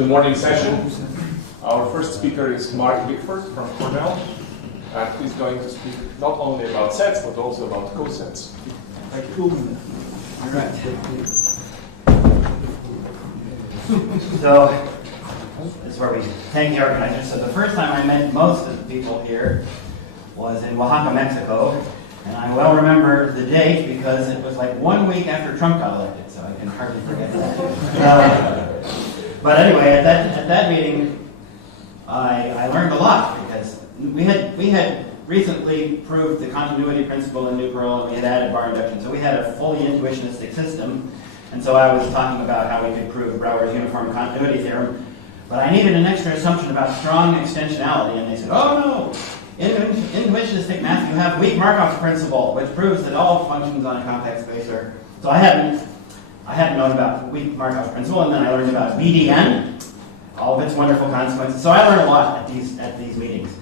the morning session. Our first speaker is Mark Bickford from Cornell, and he's going to speak not only about sets, but also about cosets. Thank you. All right. So, this is where we thank the organizers. So the first time I met most of the people here was in Oaxaca, Mexico. And I well remember the date because it was like 1 week after Trump got elected, so I can hardly forget that. But anyway, at that meeting, I learned a lot because we had recently proved the continuity principle in Nuprl, and we had added bar induction, so we had a fully intuitionistic system. And so I was talking about how we could prove Brouwer's uniform continuity theorem, but I needed an extra assumption about strong extensionality, and they said, "Oh no! In intuitionistic math, you have weak Markov's principle, which proves that all functions on a compact space are." So I hadn't known about weak Markov's principle, and then I learned about BDN, all of its wonderful consequences. So I learned a lot at these meetings.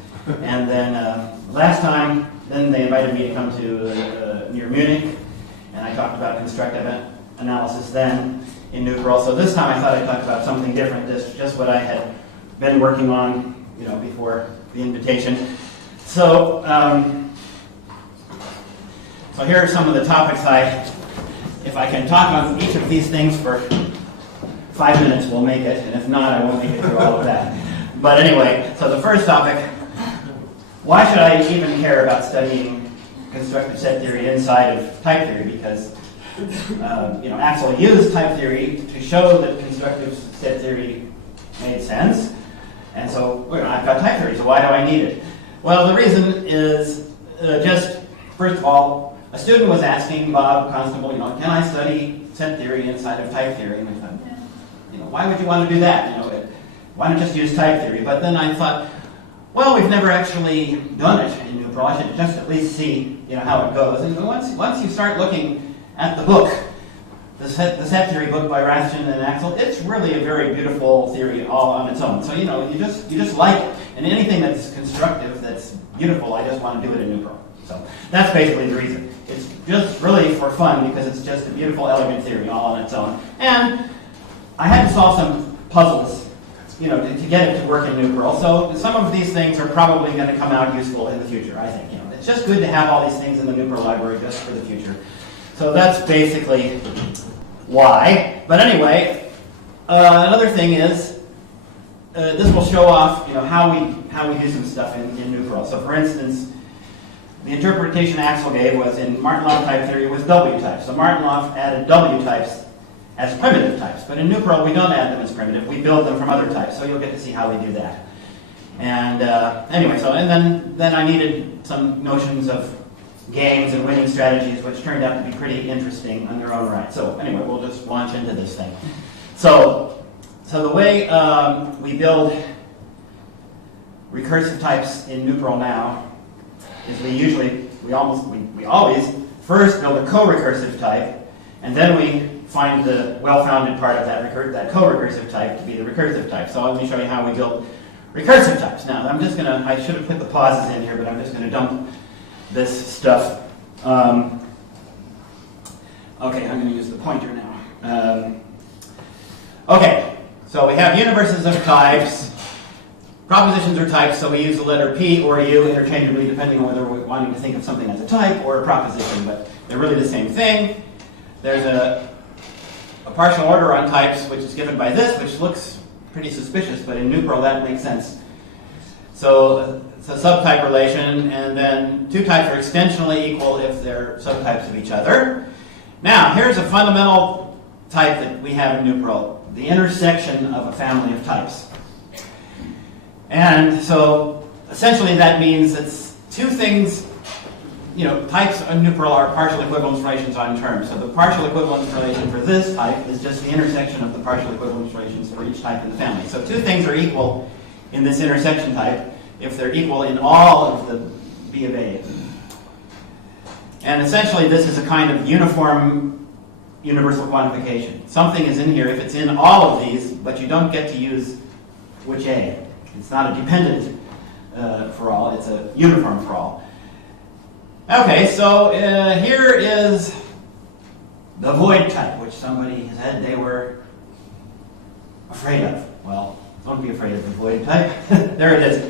And then last time, then they invited me to come to near Munich, and I talked about constructive analysis then in Nuprl. So this time I thought I'd talk about something different, just what I had been working on, before the invitation. So, so here are some of the topics if I can talk on each of these things for 5 minutes, we'll make it, and if not, I won't make it through all of that. But anyway, so the first topic, why should I even care about studying constructive set theory inside of type theory? Because, Aczel used type theory to show that constructive set theory made sense, and so I've got type theory, so why do I need it? Well, the reason is just, first of all, a student was asking Bob Constable, can I study set theory inside of type theory? And I thought, why would you want to do that? Why not just use type theory? But then I thought, well, we've never actually done it in Nuprl. I should just at least see, how it goes. And once you start looking at the book, the set theory book by Rathjen and Aczel, it's really a very beautiful theory all on its own. So you just like it, and anything that's constructive, that's beautiful, I just want to do it in Nuprl. So that's basically the reason. It's just really for fun because it's just a beautiful, elegant theory all on its own. And I had to solve some puzzles, to get it to work in Nuprl. So some of these things are probably going to come out useful in the future, I think. It's just good to have all these things in the Nuprl library just for the future. So that's basically why. But anyway, another thing is, this will show off, how we do some stuff in Nuprl. So for instance, the interpretation Aczel gave was in Martin-Löf type theory was W types. So Martin-Löf added W types as primitive types, but in Nuprl we don't add them as primitive. We build them from other types. So you'll get to see how we do that. And anyway, and then I needed some notions of games and winning strategies, which turned out to be pretty interesting on their own right. So anyway, we'll just launch into this thing. So the way we build recursive types in Nuprl now is we always first build a co-recursive type, and then we find the well-founded part of that co-recursive type to be the recursive type. So let me show you how we build recursive types. Now, I should have put the pauses in here, but I'm just going to dump this stuff. Okay, I'm going to use the pointer now. Okay, so we have universes of types. Propositions are types, so we use the letter P or U interchangeably depending on whether we're wanting to think of something as a type or a proposition, but they're really the same thing. There's a partial order on types, which is given by this, which looks pretty suspicious, but in Nuprl that makes sense. So it's a subtype relation, and then two types are extensionally equal if they're subtypes of each other. Now, here's a fundamental type that we have in Nuprl, the intersection of a family of types. And so essentially that means it's two things, types in Nuprl are partial equivalence relations on terms. So the partial equivalence relation for this type is just the intersection of the partial equivalence relations for each type in the family. So two things are equal in this intersection type if they're equal in all of the B of A. And essentially this is a kind of uniform universal quantification. Something is in here if it's in all of these, but you don't get to use which A. It's not a dependent for all, it's a uniform for all. Okay, so here is the void type, which somebody said they were afraid of? Well, don't be afraid of the void type. There it is.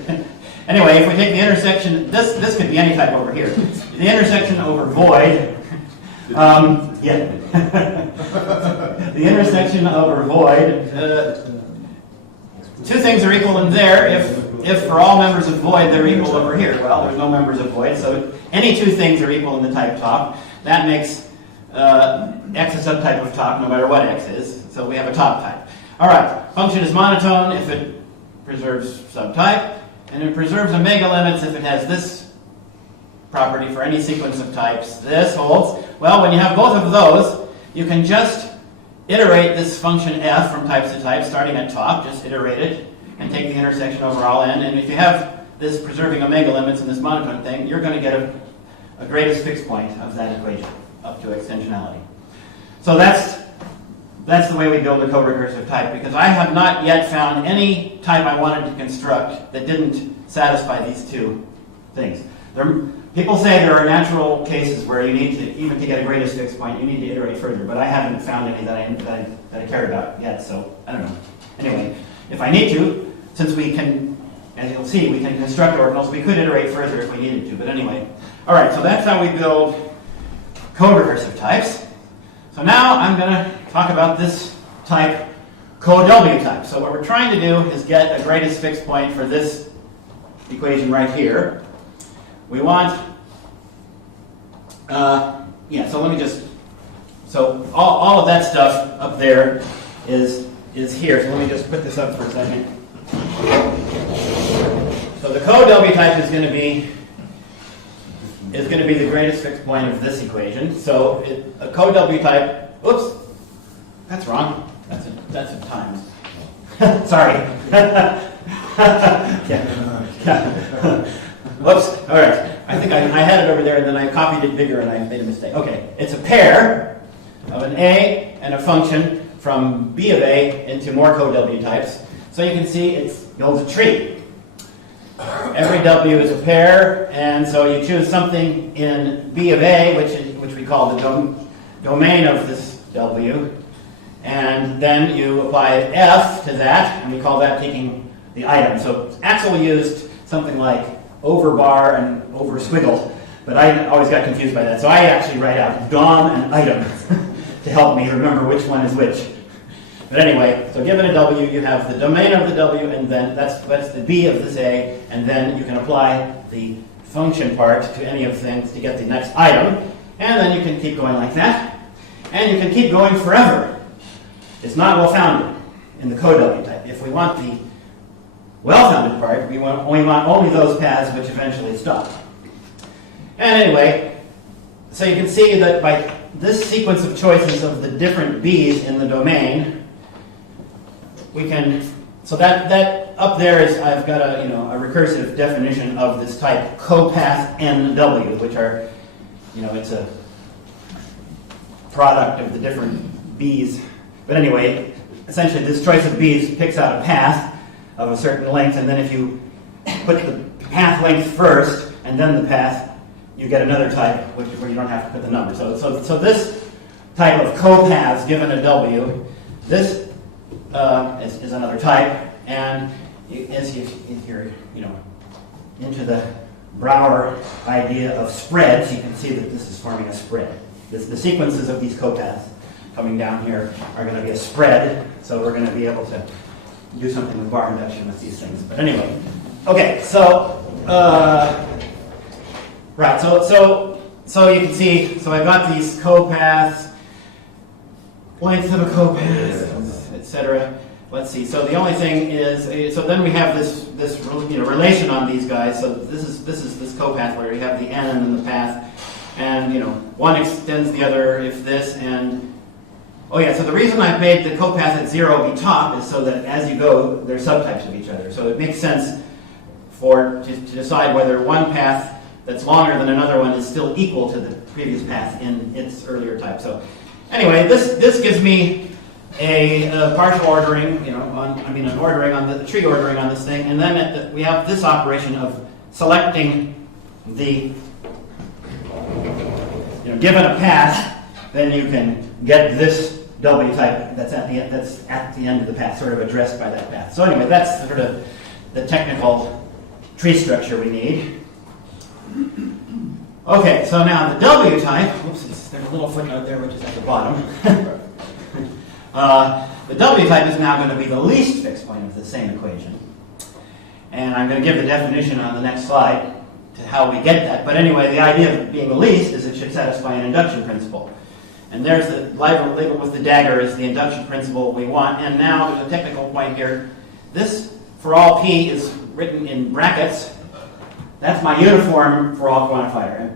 Anyway, if we take the intersection, this could be any type over here. The intersection over void, yeah. The intersection over void, two things are equal in there if for all members of void they're equal over here. Well, there's no members of void, so any two things are equal in the type top. That makes x a subtype of top no matter what x is, so we have a top type. All right, function is monotone if it preserves subtype, and it preserves omega limits if it has this property for any sequence of types. This holds. Well, when you have both of those, you can just iterate this function f from types to types, starting at top, just iterate it, and take the intersection over all n. And if you have this preserving omega limits in this monotone thing, you're going to get a greatest fixed point of that equation, up to extensionality. So that's the way we build a co-recursive type, because I have not yet found any type I wanted to construct that didn't satisfy these two things. People say there are natural cases where you need to, even to get a greatest fixed point, you need to iterate further, but I haven't found any that I care about yet, so I don't know. Anyway, if I need to, since we can, as you'll see, we can construct ordinals, we could iterate further if we needed to, but anyway. All right, so that's how we build co-recursive types. So now I'm going to talk about this type, co-W type. So what we're trying to do is get a greatest fixed point for this equation right here. We want, so let me just, so all of that stuff up there is here. So let me just put this up for a second. So the co-W type is going to be the greatest fixed point of this equation. So a co-W type, oops, that's wrong. That's a times. Sorry. Whoops. All right. I think I had it over there, and then I copied it bigger, and I made a mistake. Okay. It's a pair of an A and a function from B of A into more co-W types. So you can see it builds a tree. Every W is a pair, and so you choose something in B of A, which we call the domain of this W, and then you apply F to that, and we call that taking the item. So Aczel used something like over bar and over squiggle, but I always got confused by that. So I actually write out dom and item to help me remember which one is which. But anyway, so given a W, you have the domain of the W, and then that's the B of this A, and then you can apply the function part to any of the things to get the next item, and then you can keep going like that, and you can keep going forever. It's not well-founded in the co-W type. If we want the well-founded part, we want only those paths which eventually stop. And anyway, so you can see that by this sequence of choices of the different B's in the domain, we can, so that up there is, I've got a recursive definition of this type copath NW, which are, it's a product of the different B's. But anyway, essentially this choice of B's picks out a path of a certain length, and then if you put the path length first and then the path, you get another type where you don't have to put the number. So this type of copaths given a W, this is another type, and as you're into the Brouwer idea of spreads, you can see that this is forming a spread. The sequences of these copaths coming down here are going to be a spread, so we're going to be able to do something with bar induction with these things. But anyway, okay, so right, so you can see, so I've got these copaths, length of a copath, etc. Let's see. So the only thing is, so then we have this relation on these guys. So this is this copath where you have the n and then the path, and one extends the other if this, and oh yeah. So the reason I've made the copath at 0 be top is so that as you go, they're subtypes of each other. So it makes sense to decide whether one path that's longer than another one is still equal to the previous path in its earlier type. So anyway, this gives me a partial ordering, an ordering on the tree ordering on this thing, and then we have this operation of selecting the, given a path, then you can get this W type that's at the end of the path, sort of addressed by that path. So anyway, that's sort of the technical tree structure we need. Okay, so now the W type, oops, there's a little footnote there which is at the bottom. The W type is now going to be the least fixed point of the same equation. And I'm going to give the definition on the next slide to how we get that. But anyway, the idea of being the least is it should satisfy an induction principle. And there's the label with the dagger is the induction principle we want. And now there's a technical point here. This, for all P, is written in brackets. That's my uniform for all quantifier.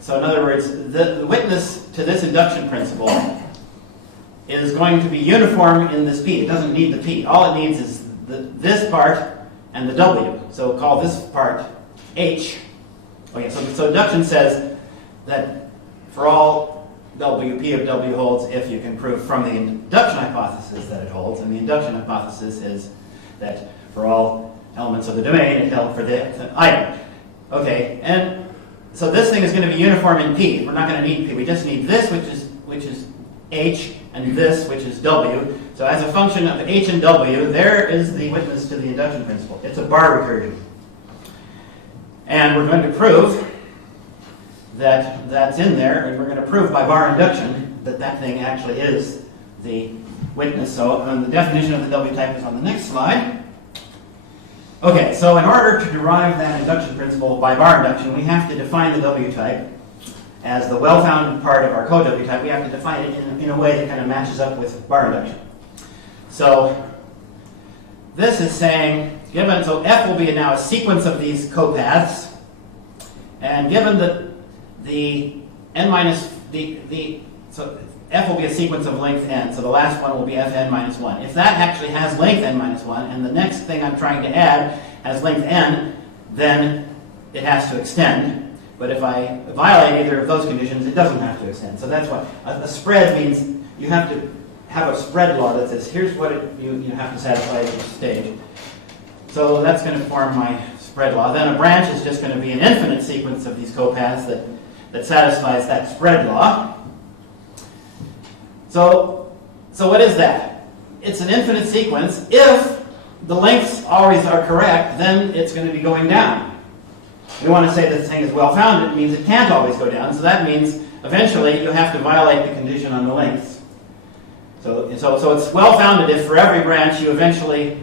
So in other words, the witness to this induction principle is going to be uniform in this P. It doesn't need the P. All it needs is this part and the W. So call this part H. Okay, so induction says that for all W, P of W holds if you can prove from the induction hypothesis that it holds. And the induction hypothesis is that for all elements of the domain, it held for the item. Okay, and so this thing is going to be uniform in P. We're not going to need P. We just need this, which is H, and this, which is W. So as a function of H and W, there is the witness to the induction principle. It's a bar recursion. And we're going to prove that that's in there, and we're going to prove by bar induction that that thing actually is the witness. So the definition of the W type is on the next slide. Okay, so in order to derive that induction principle by bar induction, we have to define the W type as the well-founded part of our co-W type. We have to define it in a way that kind of matches up with bar induction. So this is saying, so F will be now a sequence of these copaths, and given that the n minus, so F will be a sequence of length n, so the last one will be Fn minus 1. If that actually has length n minus 1, and the next thing I'm trying to add has length n, then it has to extend. But if I violate either of those conditions, it doesn't have to extend. So that's why a spread means you have to have a spread law that says here's what you have to satisfy at each stage. So that's going to form my spread law. Then a branch is just going to be an infinite sequence of these copaths that satisfies that spread law. So what is that? It's an infinite sequence. If the lengths always are correct, then it's going to be going down. We want to say that this thing is well-founded. It means it can't always go down. So that means eventually you have to violate the condition on the lengths. So it's well-founded if for every branch you eventually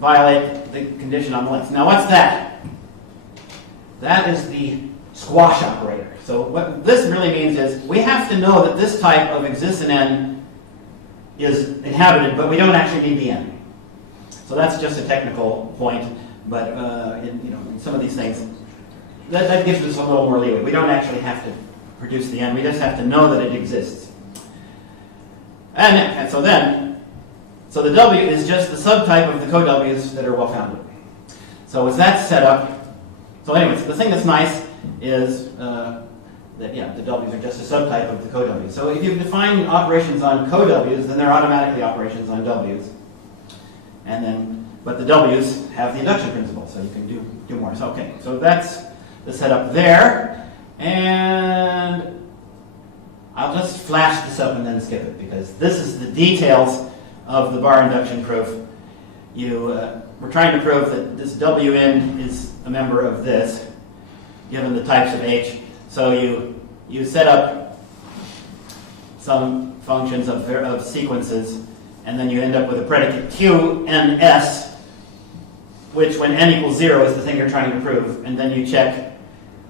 violate the condition on the lengths. Now what's that? That is the squash operator. So what this really means is we have to know that this type of exists in n is inhabited, but we don't actually need the n. So that's just a technical point, but in some of these things, that gives us a little more leeway. We don't actually have to produce the n. We just have to know that it exists. And so the W is just the subtype of the co-Ws that are well-founded. So with that set up, so anyways, the thing that's nice is the W's are just a subtype of the co-Ws. So if you define operations on co-Ws, then they're automatically operations on W's. But the W's have the induction principle, so you can do more. So, okay, so that's the setup there. And I'll just flash this up and then skip it, because this is the details of the bar induction proof. We're trying to prove that this Wn is a member of this, given the types of H. So you set up some functions of sequences, and then you end up with a predicate Qns, which when n equals 0 is the thing you're trying to prove, and then you check.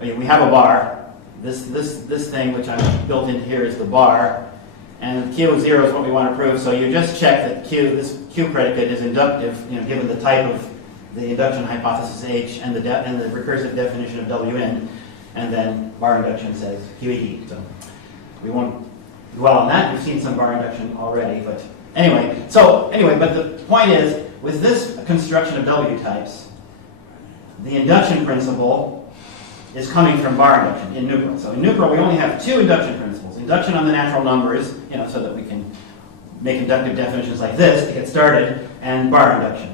We have a bar. This thing which I've built into here is the bar, and Q0 is what we want to prove. So you just check that this Q predicate is inductive, given the type of the induction hypothesis H and the recursive definition of Wn, and then bar induction says QED. So we won't dwell on that. We've seen some bar induction already, but anyway. But the point is, with this construction of W types, the induction principle is coming from bar induction in Nuprl. So in Nuprl, we only have two induction principles. Induction on the natural numbers, so that we can make inductive definitions like this to get started, and bar induction.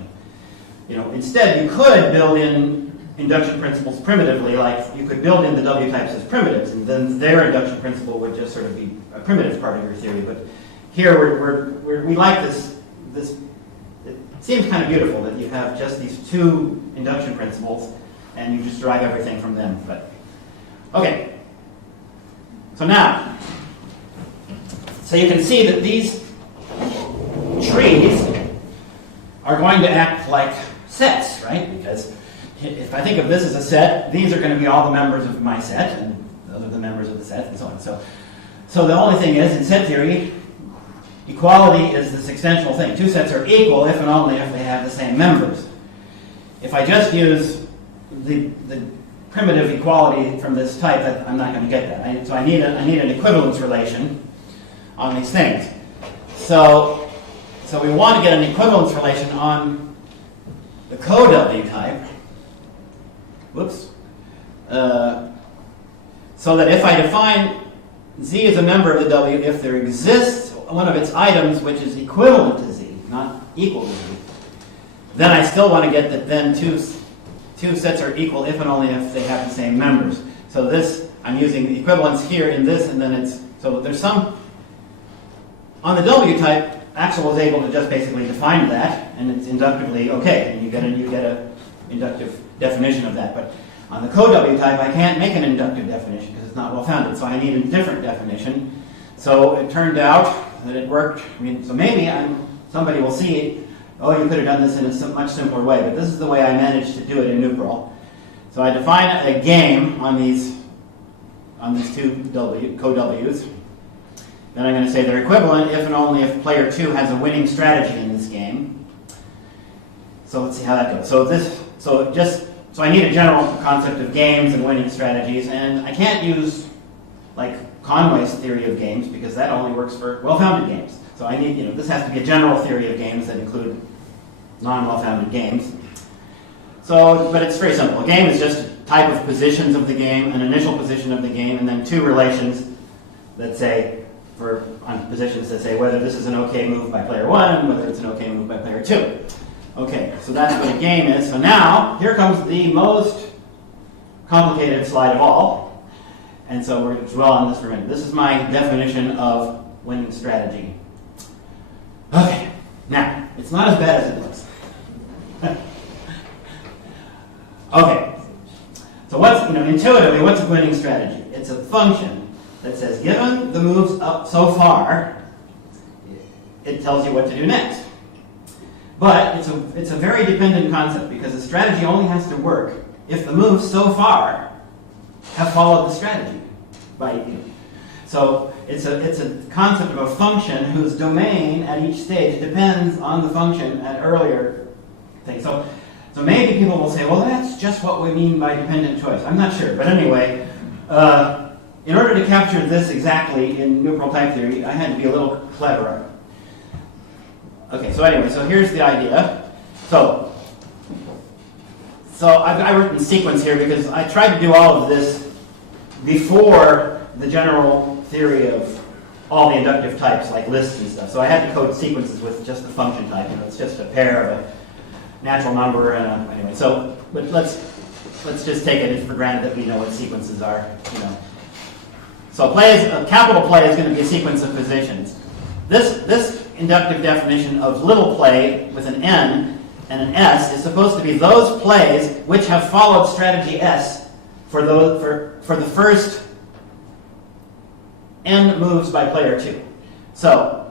Instead, you could build in induction principles primitively, like you could build in the W types as primitives, and then their induction principle would just sort of be a primitive part of your theory. But here we like this. It seems kind of beautiful that you have just these two induction principles, and you just derive everything from them. But okay. So now, so you can see that these trees are going to act like sets, right? Because if I think of this as a set, these are going to be all the members of my set, and those are the members of the set, and so on. So the only thing is, in set theory, equality is this extensional thing. Two sets are equal if and only if they have the same members. If I just use the primitive equality from this type, I'm not going to get that. So I need an equivalence relation on these things. So we want to get an equivalence relation on the co-W type. Whoops. So that if I define Z as a member of the W, if there exists one of its items which is equivalent to Z, not equal to Z, then I still want to get that then two sets are equal if and only if they have the same members. So this, I'm using the equivalence here in this, and then it's, so there's some, on the W type, Aczel was able to just basically define that, and it's inductively okay, and you get a inductive definition of that. But on the co-W type, I can't make an inductive definition because it's not well-founded, so I need a different definition. So it turned out that it worked. I mean, so maybe somebody will see, oh, you could have done this in a much simpler way, but this is the way I managed to do it in Nuprl. So I define a game on these two co-Ws. Then I'm going to say they're equivalent if and only if player 2 has a winning strategy in this game. So let's see how that goes. So I need a general concept of games and winning strategies, and I can't use like Conway's theory of games because that only works for well-founded games. So I need, this has to be a general theory of games that include non-well-founded games. So, but it's very simple. A game is just a type of positions of the game, an initial position of the game, and then two relations that say, on positions that say whether this is an okay move by player 1 and whether it's an okay move by player 2. Okay, so that's what a game is. So now, here comes the most complicated slide of all. And so we're going to dwell on this for a minute. This is my definition of winning strategy. Okay, now, it's not as bad as it looks. Okay, so intuitively, what's a winning strategy? It's a function that says, given the moves up so far, it tells you what to do next. But it's a very dependent concept because the strategy only has to work if the moves so far have followed the strategy by you. So it's a concept of a function whose domain at each stage depends on the function at earlier things. So maybe people will say, well, that's just what we mean by dependent choice. I'm not sure, but anyway, in order to capture this exactly in Nuprl type theory, I had to be a little cleverer. Okay, so anyway, so here's the idea. So I've written sequence here because I tried to do all of this before the general theory of all the inductive types, like lists and stuff. So I had to code sequences with just the function type. It's just a pair of a natural number and anyway. So, but let's just take it for granted that we know what sequences are. So a capital play is going to be a sequence of positions. This inductive definition of little play with an N and an S is supposed to be those plays which have followed strategy S for the first N moves by player 2. So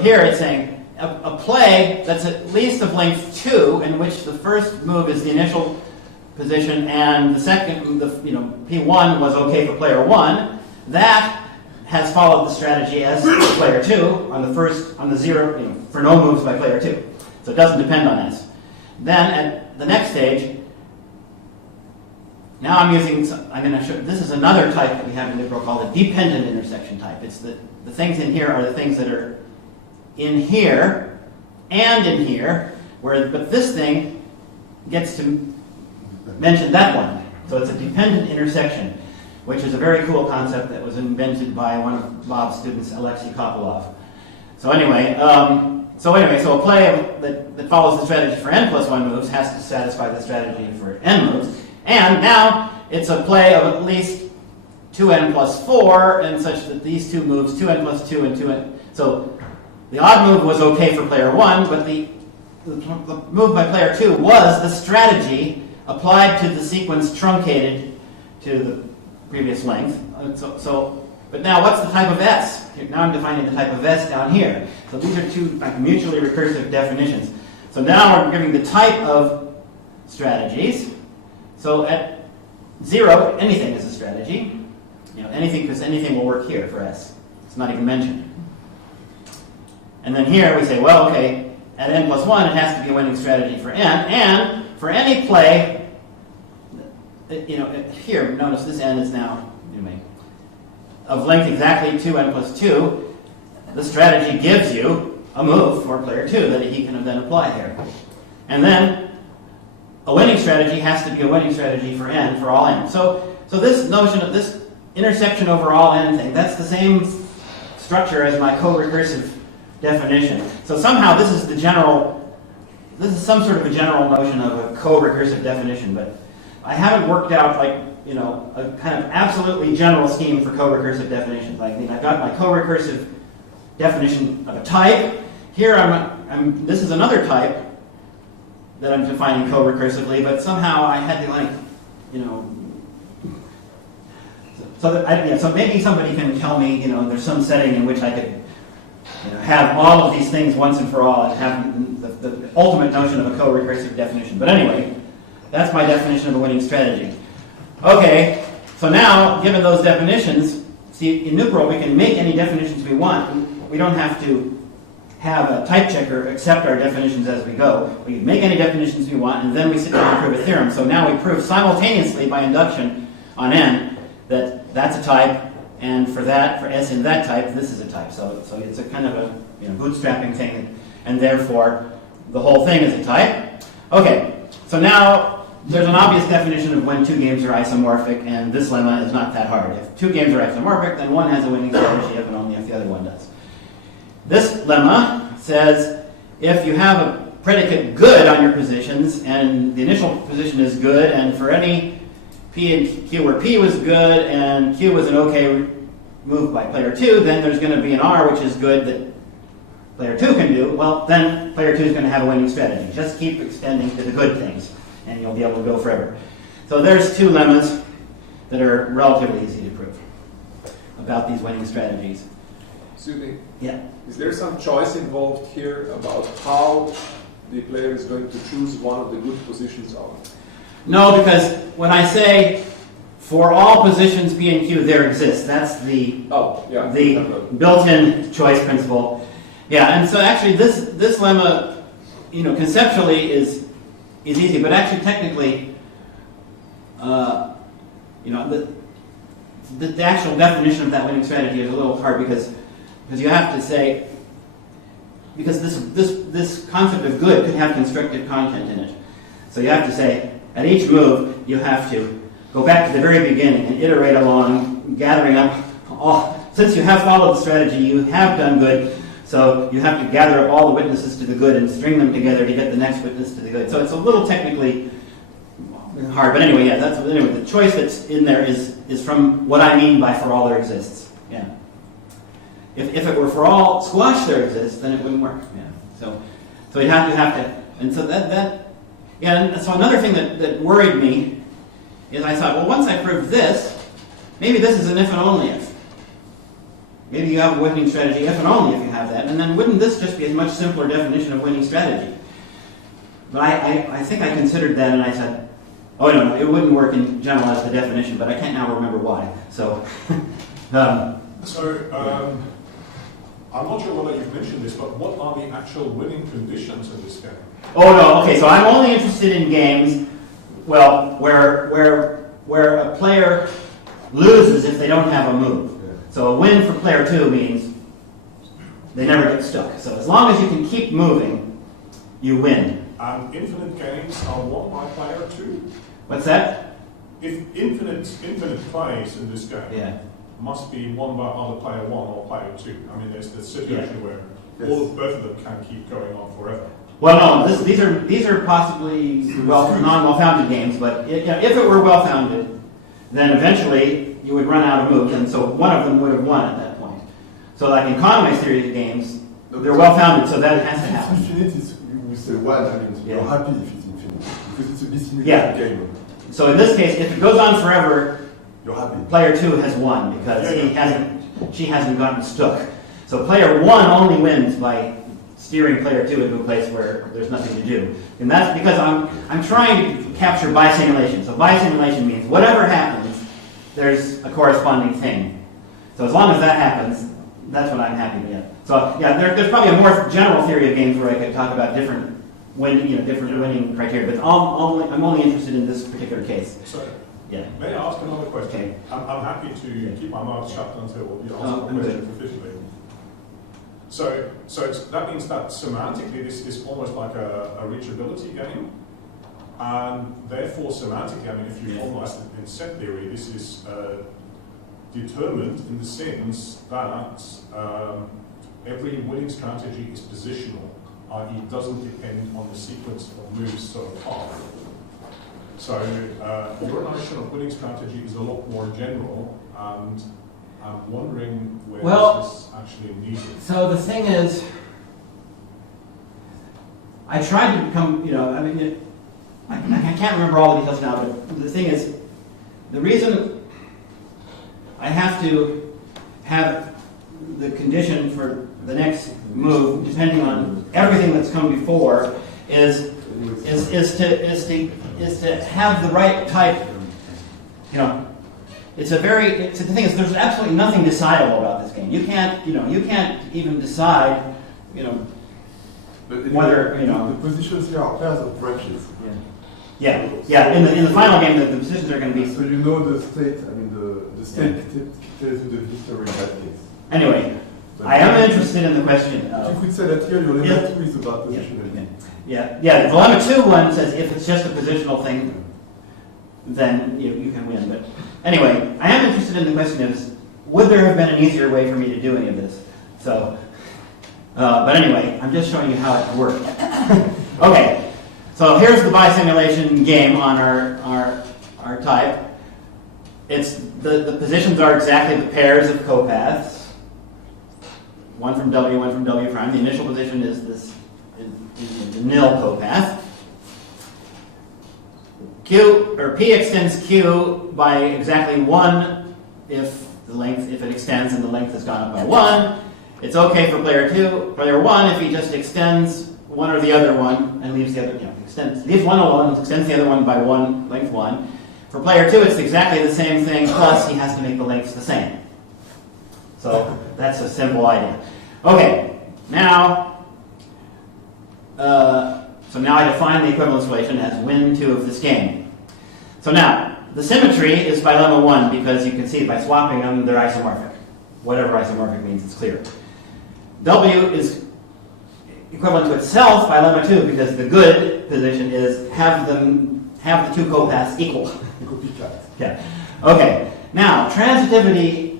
here it's saying a play that's at least of length 2, in which the first move is the initial position and the second, P1 was okay for player 1. That has followed the strategy S for player 2 on the 0, for no moves by player 2. So it doesn't depend on S. Then at the next stage, now I'm going to show, this is another type that we have in Nuprl called a dependent intersection type. It's the things in here are the things that are in here and in here, but this thing gets to mention that one. So it's a dependent intersection, which is a very cool concept that was invented by one of Bob's students, Alexei Kopolov. So a play that follows the strategy for n plus 1 moves has to satisfy the strategy for n moves. And now it's a play of at least 2n plus 4, and such that these two moves, 2n plus 2 and 2n. So the odd move was okay for player 1, but the move by player 2 was the strategy applied to the sequence truncated to the previous length. But now what's the type of S? Now I'm defining the type of S down here. So these are two mutually recursive definitions. So now we're giving the type of strategies. So at 0, anything is a strategy. Anything, because anything will work here for S. It's not even mentioned. And then here we say, well, okay, at n plus 1, it has to be a winning strategy for n. And for any play, here, notice this n is now of length exactly 2n plus 2. The strategy gives you a move for player 2 that he can then apply here. And then a winning strategy has to be a winning strategy for n, for all n. So this notion of this intersection over all n thing, that's the same structure as my co-recursive definition. So somehow this is some sort of a general notion of a co-recursive definition, but I haven't worked out a kind of absolutely general scheme for co-recursive definitions. I've got my co-recursive definition of a type. Here this is another type that I'm defining co-recursively, but somehow I had to so maybe somebody can tell me, there's some setting in which I could have all of these things once and for all and have the ultimate notion of a co-recursive definition. But anyway, that's my definition of a winning strategy. Okay, so now, given those definitions, see, in Nuprl we can make any definitions we want. We don't have to have a type checker accept our definitions as we go. We can make any definitions we want, and then we sit down and prove a theorem. So now we prove simultaneously by induction on n that that's a type, and for S in that type, this is a type. So it's a kind of a bootstrapping thing, and therefore the whole thing is a type. Okay, so now there's an obvious definition of when two games are isomorphic, and this lemma is not that hard. If two games are isomorphic, then one has a winning strategy if and only if the other one does. This lemma says if you have a predicate good on your positions, and the initial position is good, and for any P and Q where P was good and Q was an okay move by player 2, then there's going to be an R which is good that player 2 can do. Well, then player 2 is going to have a winning strategy. Just keep extending to the good things, and you'll be able to go forever. So there's two lemmas that are relatively easy to prove about these winning strategies. Sudi, yeah. Is there some choice involved here about how the player is going to choose one of the good positions of? No, because when I say for all positions P and Q there exists, that's the built-in choice principle. Yeah, and so actually this lemma, conceptually is easy, but actually technically, the actual definition of that winning strategy is a little hard because you have to say, because this concept of good could have constructive content in it. So you have to say, at each move, you have to go back to the very beginning and iterate along, gathering up all. Since you have followed the strategy, you have done good, so you have to gather up all the witnesses to the good and string them together to get the next witness to the good. So it's a little technically hard, but anyway, yeah. The choice that's in there is from what I mean by for all there exists. Yeah. If it were for all squash there exists, then it wouldn't work. Yeah. So you have to, and so and so another thing that worried me is I thought, well, once I prove this, maybe this is an if and only if. Maybe you have a winning strategy if and only if you have that, and then wouldn't this just be a much simpler definition of winning strategy? But I think I considered that, and I said, oh no, it wouldn't work in general as the definition, but I can't now remember why. So, I'm not sure whether you've mentioned this, but what are the actual winning conditions in this game? Oh no, okay, so I'm only interested in games, well, where a player loses if they don't have a move. So a win for player 2 means they never get stuck. So as long as you can keep moving, you win. And infinite games are won by player 2? What's that? If infinite plays in this game must be won by either player 1 or player 2. I mean, there's the situation where both of them can keep going on forever. Well, no, these are possibly non-well-founded games, but if it were well-founded, then eventually you would run out of moves, and so one of them would have won at that point. So like in Conway's theory of games, They're well-founded, so that has to happen. If it's infinite, we say 1, I mean, Yeah. you're happy if it's infinite. Because it's a dissimulated Yeah. game. So in this case, if it goes on forever, You're happy. player 2 has won because she hasn't gotten stuck. So player 1 only wins by steering player 2 into a place where there's nothing to do. And that's because I'm trying to capture bisimulation. So bisimulation means whatever happens, there's a corresponding thing. So as long as that happens, that's what I'm happy with. So yeah, there's probably a more general theory of games where I could talk about different winning criteria, but I'm only interested in this particular case. So, Yeah. may I ask another question? Okay. I'm happy to keep my mouth shut until you Oh, answer the I'm question officially. So that means that semantically this is almost like a reachability game, and therefore semantically, I mean, if you formalize it in set theory, this is determined in the sense that every winning strategy is positional, i.e. it doesn't depend on the sequence of moves so far. So your notion of winning strategy is a lot more general, and I'm wondering where this is actually needed. So the thing is, I tried to become, I can't remember all the details now, but the thing is, the reason I have to have the condition for the next move, depending on everything that's come before, is to have the right type. The thing is, there's absolutely nothing decidable about this game. You can't even decide, But whether, the positions here are pairs of branches. Yeah. In the final game, the positions are going to be. So you know the state. I mean, the state tells you the history in that case. Anyway, I am interested in the question You of. could say that here your lemma 2 is about positionality. Yeah. The lemma 2 one says if it's just a positional thing, then you can win. But anyway, I am interested in the question of would there have been an easier way for me to do any of this? So, but anyway, I'm just showing you how it worked. Okay. So here's the bisimulation game on our type. It's the positions are exactly the pairs of copaths. One from W, one from W prime. The initial position is this is the nil copath. P extends Q by exactly 1 if it extends and the length has gone up by 1. It's okay for player 2. Player 1 if he just extends one or the other one and leaves the other, leaves one alone and extends the other one by 1, length 1. For player 2, it's exactly the same thing, plus he has to make the lengths the same. So that's a simple idea. Okay, now, I define the equivalence relation as win 2 of this game. So now, the symmetry is by lemma 1 because you can see by swapping them, they're isomorphic. Whatever isomorphic means, it's clear. W is equivalent to itself by lemma 2 because the good position is have the two copaths equal. Yeah. Okay. Now, transitivity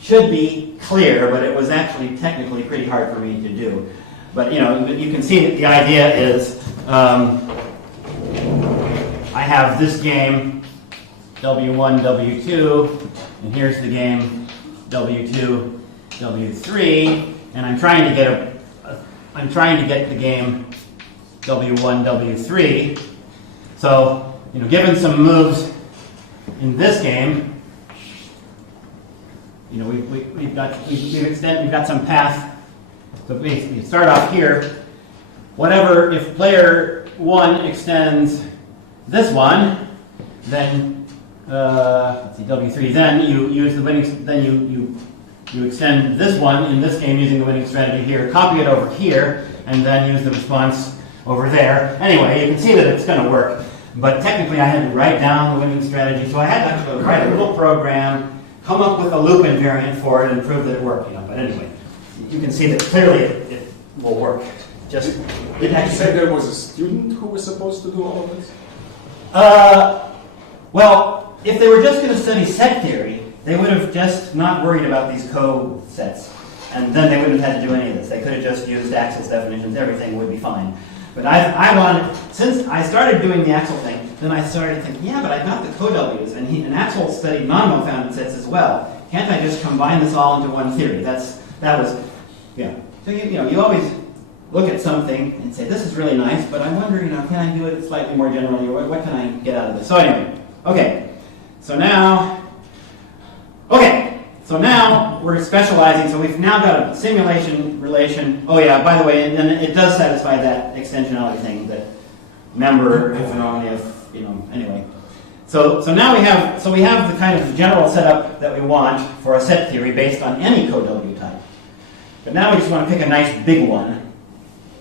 should be clear, but it was actually technically pretty hard for me to do. But you can see that the idea is I have this game W1, W2, and here's the game W2, W3, and I'm trying to get the game W1, W3. So, given some moves in this game, we've got some path. So basically, start off here. Whatever, if player 1 extends this one, then let's see, W3. Then you use the winning. Then you extend this one in this game using the winning strategy here. Copy it over here, and then use the response over there. Anyway, you can see that it's going to work. But technically, I had to write down the winning strategy, so I had to actually write a little program, come up with a loop invariant for it, and prove that it worked. But anyway, you can see that clearly it will work. Did you say there was a student who was supposed to do all of this? Well, if they were just going to study set theory, they would have just not worried about these co-sets, and then they wouldn't have had to do any of this. They could have just used Aczel's definitions. Everything would be fine. But I wanted, since I started doing the Aczel thing, then I started thinking, yeah, but I've got the co-Ws, and Aczel studied non-wellfounded sets as well. Can't I just combine this all into one theory? That was So you always look at something and say, this is really nice, but I wonder, can I do it slightly more generally, or what can I get out of this? So anyway, okay. So now we're specializing. So we've now got a simulation relation. Oh yeah, by the way, and then it does satisfy that extensionality thing, that member if and only if, anyway. So now we have the kind of general setup that we want for a set theory based on any co-W type. But now we just want to pick a nice big one,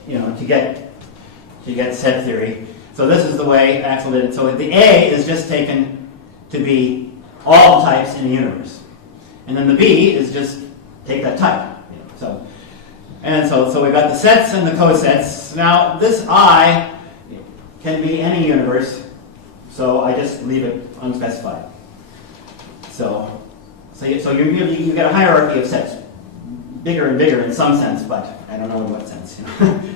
to get set theory. So this is the way Aczel did it. So the A is just taken to be all types in the universe. And then the B is just take that type. So we've got the sets and the cosets. Now this I can be any universe, so I just leave it unspecified. So you get a hierarchy of sets, bigger and bigger in some sense, but I don't know in what sense.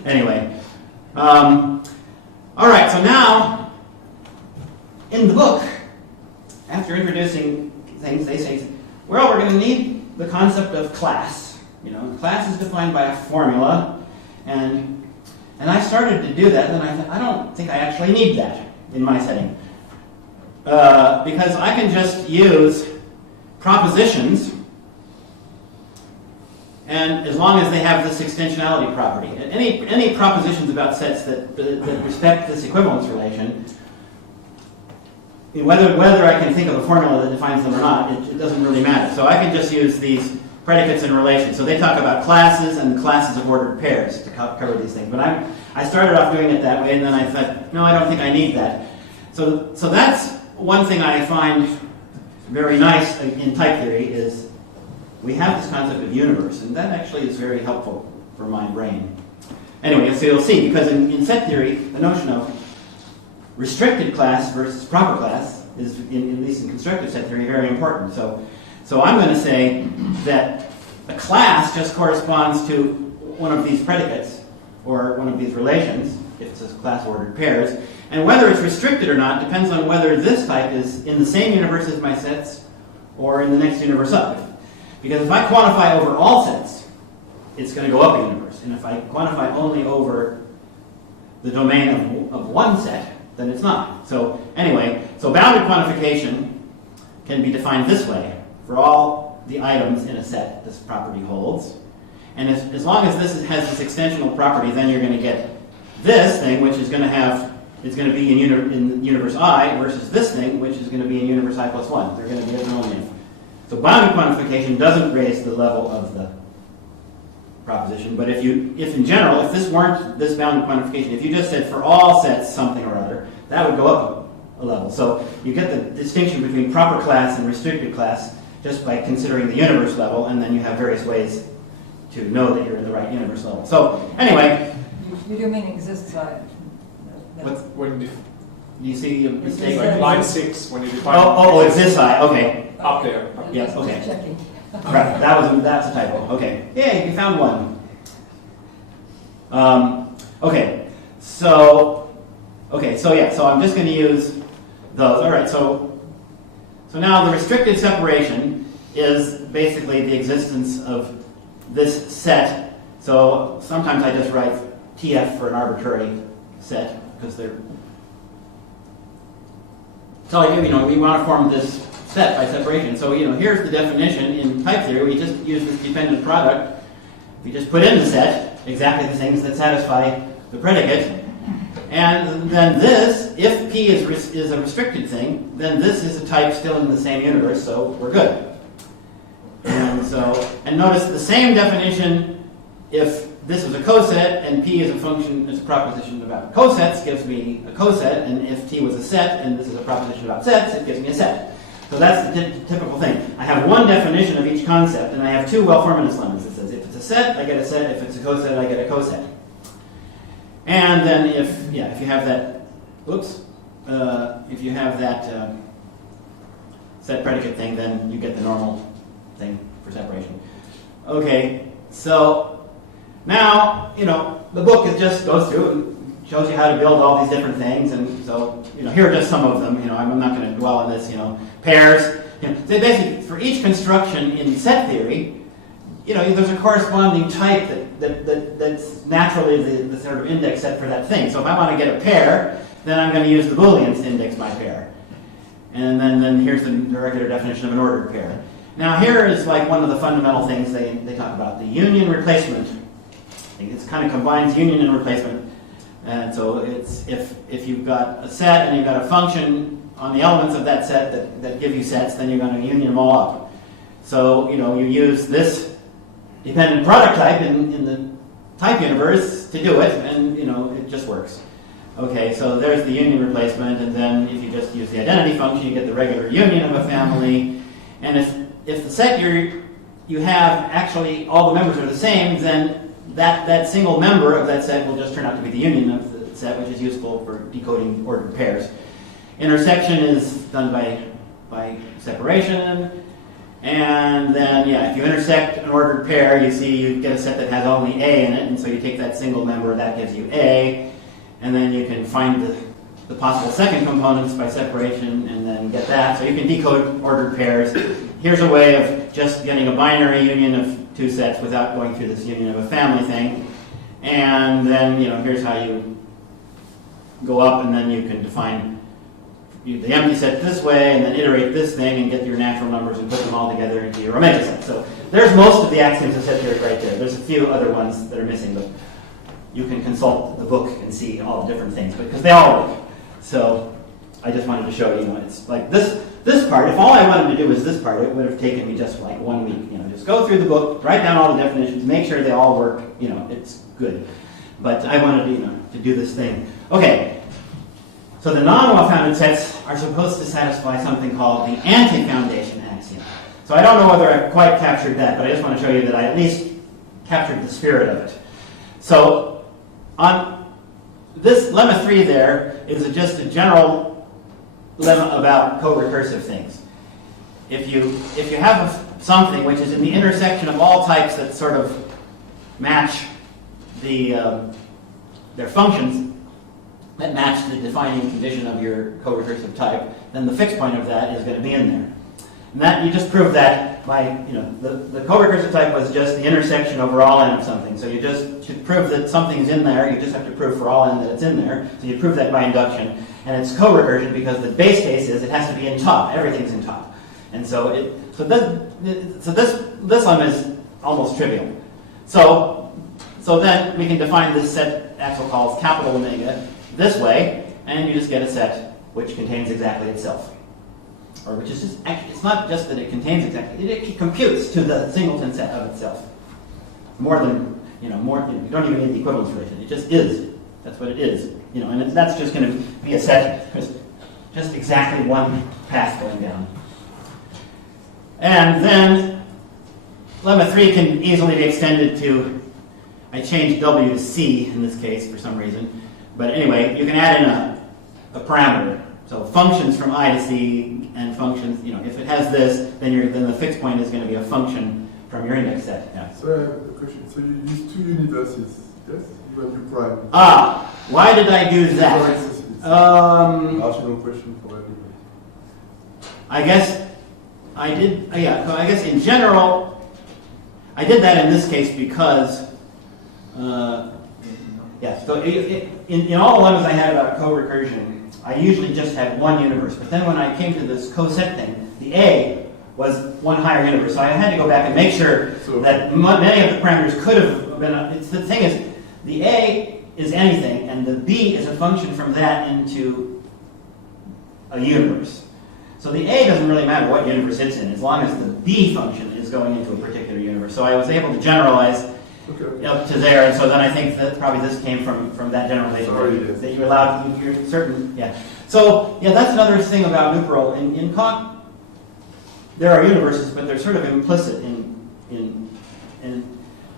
Anyway, all right. So now in the book, after introducing things, they say, well, we're going to need the concept of class. Class is defined by a formula, and I started to do that, and I thought, I don't think I actually need that in my setting. Because I can just use propositions, and as long as they have this extensionality property. Any propositions about sets that respect this equivalence relation, whether I can think of a formula that defines them or not, it doesn't really matter. So I can just use these predicates in relation. So they talk about classes and classes of ordered pairs to cover these things. But I started off doing it that way, and then I thought, no, I don't think I need that. So that's one thing I find very nice in type theory is we have this concept of universe, and that actually is very helpful for my brain. Anyway, so you'll see, because in set theory, the notion of restricted class versus proper class is, at least in constructive set theory, very important. So I'm going to say that a class just corresponds to one of these predicates, or one of these relations, if it's a class of ordered pairs. And whether it's restricted or not depends on whether this type is in the same universe as my sets, or in the next universe up. Because if I quantify over all sets, it's going to go up a universe. And if I quantify only over the domain of one set, then it's not. So anyway, so bounded quantification can be defined this way. For all the items in a set, this property holds. And as long as this has this extensional property, then you're going to get this thing, which is going to have, it's going to be in universe I, versus this thing, which is going to be in universe I plus 1. They're going to be if and only if. So bounded quantification doesn't raise the level of the proposition, but if in general, if this weren't this bounded quantification, if you just said for all sets something or other, that would go up a level. So you get the distinction between proper class and restricted class just by considering the universe level, and then you have various ways to know that you're in the right universe level. So anyway. You do mean exists I. When you see a mistake? like line 6, when you define... Oh, exists I, okay. Up there. Yes, okay. Checking. Right, that's a typo. Okay. Yay, you found one. Okay, so I'm just going to use those. All right, so now the restricted separation is basically the existence of this set. So sometimes I just write TF for an arbitrary set because they're. So we want to form this set by separation. So here's the definition in type theory. We just use this dependent product. We just put in the set exactly the things that satisfy the predicate, and then this, if P is a restricted thing, then this is a type still in the same universe. So we're good. And notice the same definition if this is a coset and P is a function, is a proposition about cosets, gives me a coset, and if T was a set and this is a proposition about sets, it gives me a set. So that's the typical thing. I have one definition of each concept, and I have two well-formedness lemmas. It says if it's a set, I get a set. If it's a coset, I get a coset. And then if you have that, if you have that set predicate thing, then you get the normal thing for separation. Okay, so now, the book just goes through and shows you how to build all these different things, and so, here are just some of them. I'm not going to dwell on this, pairs. So basically, for each construction in set theory, there's a corresponding type that that's naturally the sort of index set for that thing. So if I want to get a pair, then I'm going to use the Booleans to index my pair. And then here's the regular definition of an ordered pair. Now here is like one of the fundamental things they talk about, the union replacement. It kind of combines union and replacement. And so it's if you've got a set and you've got a function on the elements of that set that give you sets, then you're going to union them all up. So, you use this dependent product type in the type universe to do it, and, it just works. Okay, so there's the union replacement, and then if you just use the identity function, you get the regular union of a family. And if the set you have actually all the members are the same, then that single member of that set will just turn out to be the union of the set, which is useful for decoding ordered pairs. Intersection is done by separation. And then, if you intersect an ordered pair, you get a set that has only A in it, and so you take that single member, that gives you A, and then you can find the possible second components by separation and then get that. So you can decode ordered pairs. Here's a way of just getting a binary union of two sets without going through this union of a family thing. And then, here's how you go up, and then you can define the empty set this way, and then iterate this thing and get your natural numbers and put them all together into your omega set. So there's most of the axioms of set theory right there. There's a few other ones that are missing, but you can consult the book and see all the different things, because they all work. So I just wanted to show you, it's like this part, if all I wanted to do was this part, it would have taken me just like 1 week. Just go through the book, write down all the definitions, make sure they all work, it's good. But I wanted to do this thing. Okay. So the non-wellfounded sets are supposed to satisfy something called the anti-foundation axiom. So I don't know whether I've quite captured that, but I just want to show you that I at least captured the spirit of it. So on this lemma 3 there is just a general lemma about co-recursive things. If you have something which is in the intersection of all types that sort of match their functions, that match the defining condition of your co-recursive type, then the fixed point of that is going to be in there. And that you just prove that by, the co-recursive type was just the intersection over all n of something. So you just to prove that something's in there, you just have to prove for all n that it's in there. So you prove that by induction. And it's co-recursion because the base case is it has to be in top. Everything's in top. And so this one is almost trivial. So then we can define this set Aczel calls capital omega this way, and you just get a set which contains exactly itself. Or which is just, it's not just that it contains exactly, it computes to the singleton set of itself. More than, you don't even need the equivalence relation. It just is. That's what it is. And that's just going to be a set, just exactly one path going down. And then lemma 3 can easily be extended to, I changed W to C in this case for some reason. But anyway, you can add in a parameter. So functions from I to C and functions, if it has this, then the fixed point is going to be a function from your index set. Yeah. So I have a question. So you use two universes, yes? You have your prime. Why did I do that? Marginal question for everybody. I guess I did, so I guess in general, I did that in this case because, so in all the lemmas I had about co-recursion, I usually just had one universe. But then when I came to this co-set thing, the A was one higher universe. So I had to go back and make sure that many of the parameters could have been, the thing is, the A is anything, and the B is a function from that into a universe. So the A doesn't really matter what universe it's in, as long as the B function is going into a particular universe. So I was able to generalize up to there, and so then I think that probably this came from that generalization that you allowed, you're certain, So, that's another thing about Nuprl. In Kant, there are universes, but they're sort of implicit in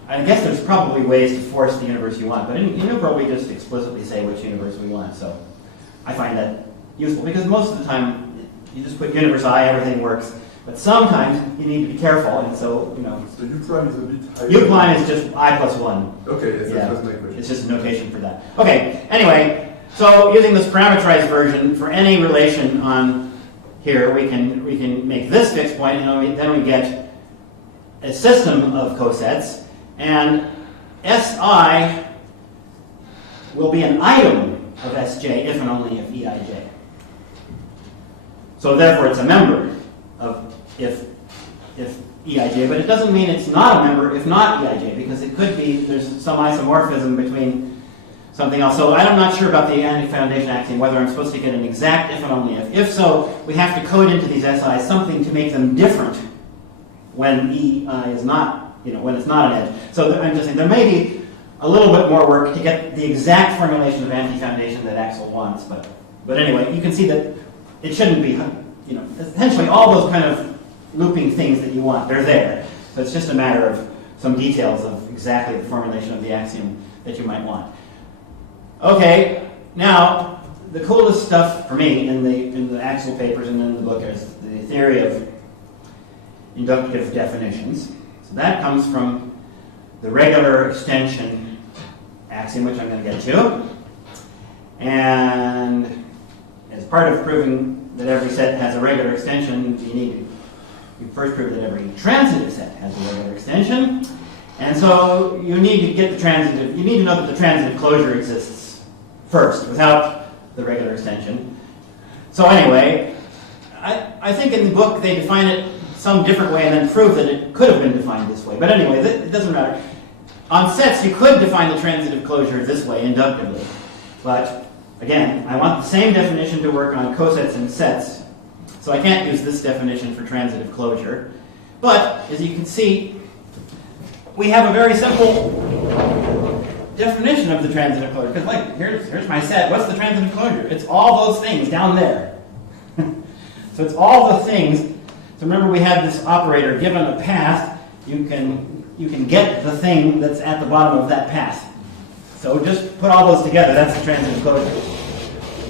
I guess there's probably ways to force the universe you want, but in Nuprl we just explicitly say which universe we want, so I find that useful, because most of the time you just put universe I, everything works. But sometimes you need to be careful, and so, So U prime is a bit higher. U prime is just I plus 1. Okay, yes, that was my question. It's just a notation for that. Okay, anyway, so using this parameterized version, for any relation on here, we can make this fixed point, and then we get a system of cosets, and Si will be an item of Sj if and only if Eij. So therefore it's a member of if Eij, but it doesn't mean it's not a member if not Eij, because it could be there's some isomorphism between something else. So I'm not sure about the anti-foundation axiom, whether I'm supposed to get an exact if and only if. If so, we have to code into these SIs something to make them different when Ei is not, when it's not an edge. So I'm just saying there may be a little bit more work to get the exact formulation of anti-foundation that Aczel wants, but anyway, you can see that it shouldn't be, essentially all those kind of looping things that you want, they're there. So it's just a matter of some details of exactly the formulation of the axiom that you might want. Okay, now the coolest stuff for me in the Aczel papers and in the book is the theory of inductive definitions. So that comes from the regular extension axiom, which I'm going to get to. And as part of proving that every set has a regular extension, you first prove that every transitive set has a regular extension. And so you need to get you need to know that the transitive closure exists first, without the regular extension. So anyway, I think in the book they define it some different way and then prove that it could have been defined this way. But anyway, it doesn't matter. On sets, you could define the transitive closure this way, inductively. But again, I want the same definition to work on cosets and sets. So I can't use this definition for transitive closure. But, as you can see, we have a very simple definition of the transitive closure. Because, here's my set. What's the transitive closure? It's all those things down there. So it's all the things. So remember, we had this operator. Given a path, you can get the thing that's at the bottom of that path. So just put all those together. That's the transitive closure.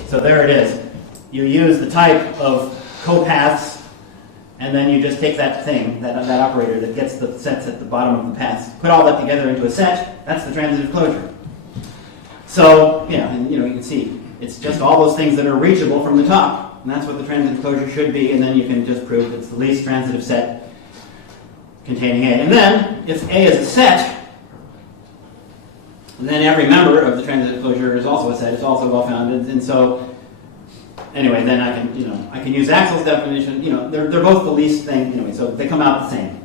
So there it is. You use the type of copaths, and then you just take that thing, that operator that gets the sets at the bottom of the paths, put all that together into a set. That's the transitive closure. So you can see it's just all those things that are reachable from the top, and that's what the transitive closure should be. And then you can just prove it's the least transitive set containing A. And then if A is a set, then every member of the transitive closure is also a set. It's also well-founded, and so. Anyway, then I can use Aczel's definition. They're both the least thing anyway, so they come out the same.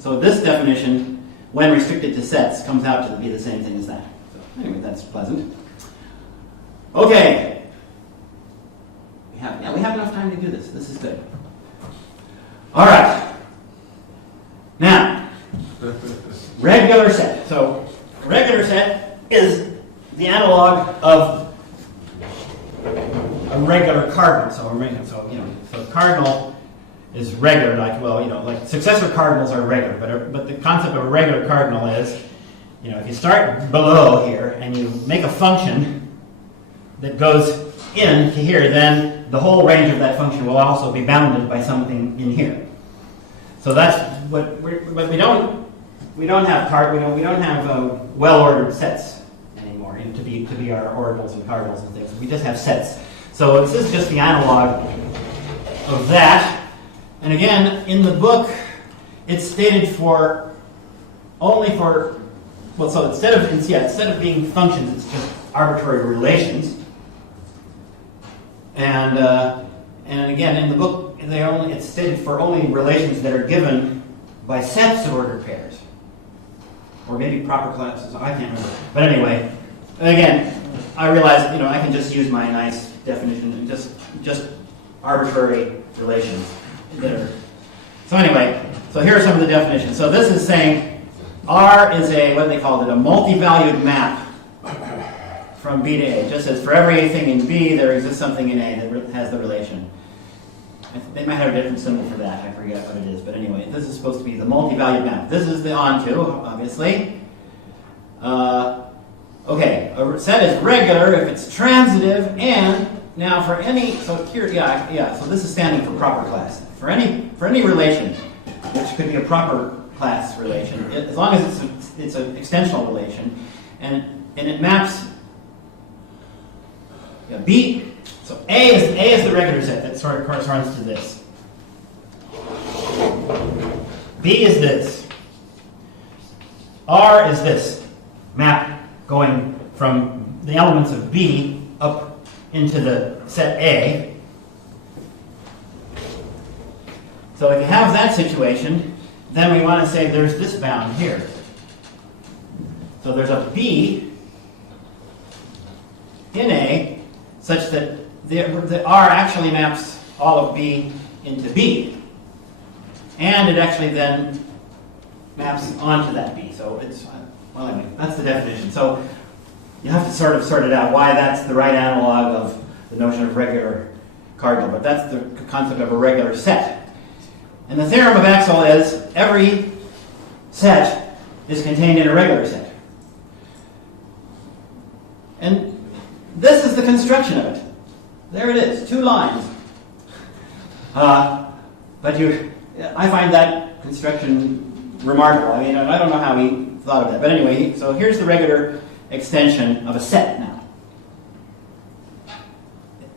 So this definition, when restricted to sets, comes out to be the same thing as that. So anyway, that's pleasant. Okay, we have enough time to do this. This is good. All right. Now, regular set. So regular set is the analog of a regular cardinal. So cardinal is regular, like successor cardinals are regular, but the concept of a regular cardinal is, if you start below here and you make a function that goes in to here, then the whole range of that function will also be bounded by something in here. So that's what we don't have well-ordered sets anymore to be our orbitals and cardinals and things. We just have sets. So this is just the analog of that. And again, in the book, it's stated so instead of being functions, it's just arbitrary relations. And again, in the book, it's stated for only relations that are given by sets of ordered pairs, or maybe proper classes. I can't remember. But anyway, again, I realize I can just use my nice definition and just arbitrary relations that are. So anyway, so here are some of the definitions. So this is saying R is a multi-valued map from B to A. It just says for every thing in B, there exists something in A that has the relation. They might have a different symbol for that. I forget what it is. But anyway, this is supposed to be the multi-valued map. This is the onto, obviously. Okay, a set is regular if it's transitive, and now for any, so this is standing for proper class. For any relation, which could be a proper class relation, as long as it's an extensional relation, and it maps B. So A is the regular set that sort of corresponds to this. B is this. R is this map going from the elements of B up into the set A. So if you have that situation, then we want to say there's this bound here. So there's a B in A such that the R actually maps all of B into B. And it actually then maps onto that B. So it's, well, anyway, that's the definition. So you have to sort of sort it out why that's the right analog of the notion of regular cardinal. But that's the concept of a regular set. And the theorem of Aczel is every set is contained in a regular set. And this is the construction of it. There it is, 2 lines. But I find that construction remarkable. I mean, I don't know how he thought of that. But anyway, so here's the regular extension of a set now.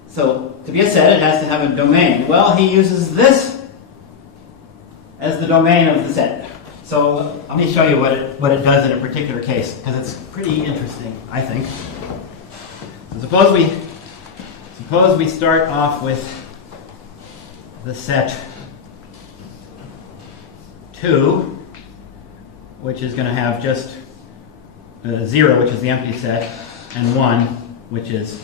So to be a set, it has to have a domain. Well, he uses this as the domain of the set. So let me show you what it does in a particular case, because it's pretty interesting, I think. So suppose we start off with the set 2, which is going to have just 0, which is the empty set, and 1, which is.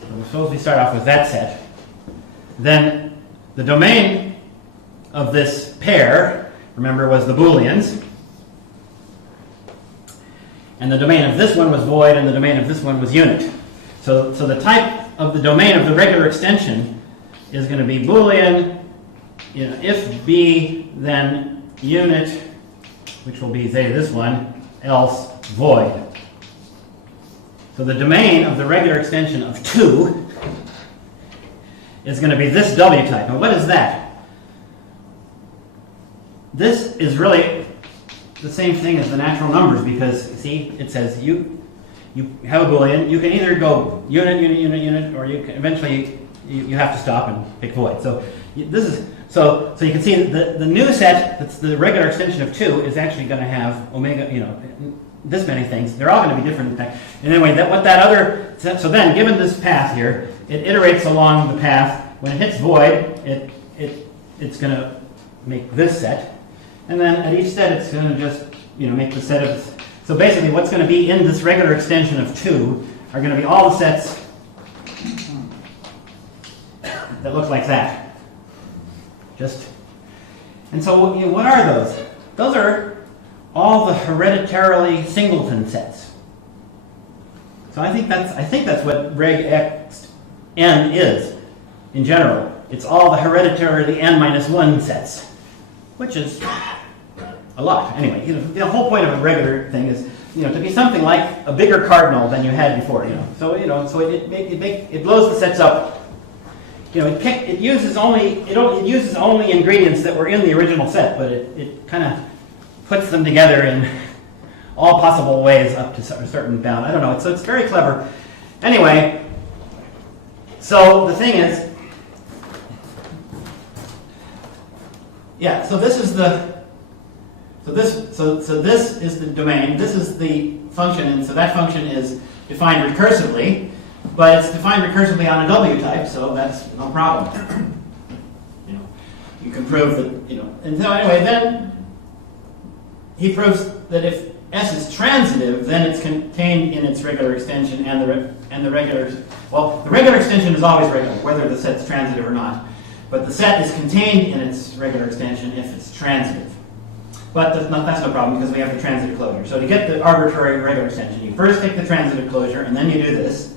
So suppose we start off with that set. Then the domain of this pair, remember, was the Booleans. And the domain of this one was void, and the domain of this one was unit. So the type of the domain of the regular extension is going to be Boolean, if B, then unit, which will be, say, this one, else void. So the domain of the regular extension of 2 is going to be this W type. Now what is that? This is really the same thing as the natural numbers, because, see, it says you have a Boolean. You can either go unit, unit, unit, unit, or you can eventually you have to stop and pick void. So this is so you can see the new set that's the regular extension of 2 is actually going to have omega, this many things. They're all going to be different in fact. And anyway, so then given this path here, it iterates along the path. When it hits void, it's going to make this set. And then at each set, it's going to just make the set of. So basically, what's going to be in this regular extension of 2 are going to be all the sets that look like that. And so what are those? Those are all the hereditarily singleton sets. So I think that's what Reg X n is in general. It's all the hereditarily n minus 1 sets, which is a lot. Anyway, the whole point of a regular thing is, to be something like a bigger cardinal than you had before. So it blows the sets up. It uses only ingredients that were in the original set, but it kind of puts them together in all possible ways up to a certain bound. I don't know. So it's very clever. Anyway, so the thing is, so this is this is the domain. This is the function, and so that function is defined recursively, but it's defined recursively on a W type, so that's no problem. You can prove that, And so anyway, then he proves that if S is transitive, then it's contained in its regular extension, and the regular. Well, the regular extension is always regular, whether the set's transitive or not. But the set is contained in its regular extension if it's transitive. But that's no problem because we have the transitive closure. So to get the arbitrary regular extension, you first take the transitive closure and then you do this.